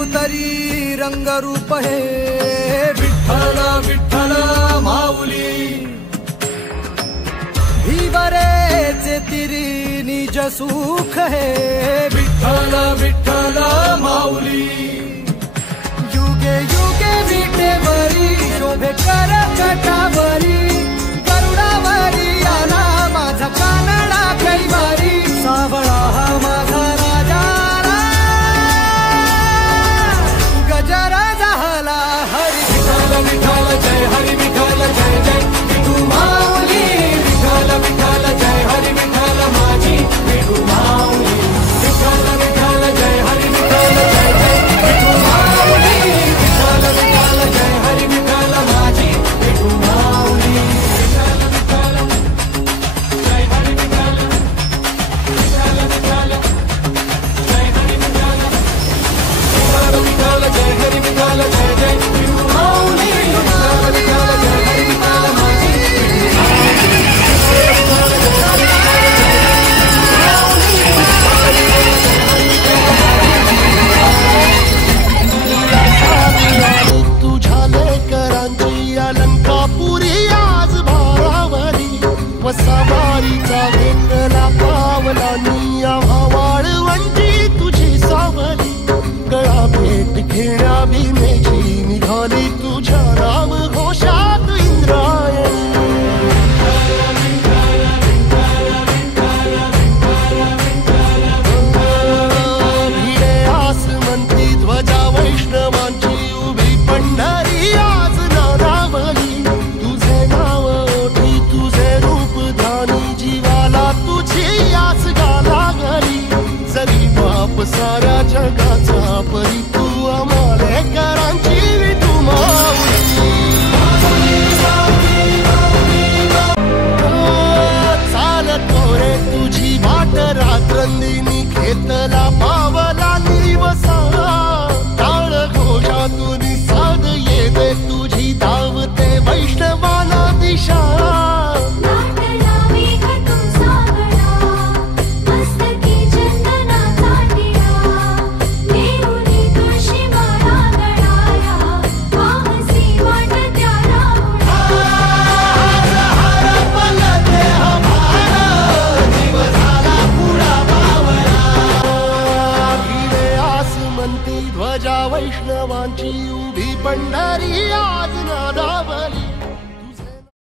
अवतरी रंगरूप हे विठ्ठल विठ्ठल माऊली भीवरेचे तिरी निज सुख हे विठ्ठल विठ्ठल माऊली युगे युगे विटेवरी शोभे कर कटावरी गरुडावरी आला माझा कानडा कैवारी सावळा हा माझा राजा गजरा झाला हरी विठ्ठल विठ्ठल जय हरी विठ्ठल जय जय विठू माऊली विठ्ठल विठ्ठल जय हरी विठ्ठल माझी विठू माऊली विठ्ठल विठ्ठल जय हरी विठ्ठल जय जय विठू माऊली विठ्ठल विठ्ठल जय हरी विठ्ठल माझी विठू माऊली विठ्ठल विठ्ठल जय हरी विठ्ठल विठ्ठल विठ्ठल जय हरी विठ्ठल विठ्ठल विठ्ठल जय हरी विठ्ठल जय जय विठू माऊली विठ्ठल विठ्ठल जय हरी विठ्ठल माझी तुझ्या लेकरांची अलंकापुरी आज भारावरी वसावारीचा घेतला पावला निया वाळवंटी तुझी सावली गळा भेट घेण्या भीमेची निघाली तुझ्या राम घोषात इंद्रायणी भिडे आसमंती ध्वजा वैष्णवांची उभी पंढरी आज नारावली तुझे नाव ओठी तुझे रूप धानी जीवाला तुझी आस गाला गली जरी बाप साऱ्या जगाचा परी तू आम्हाले करांची विठू माऊली चालत रे तुझी वाट रात्रंदिनी घेतला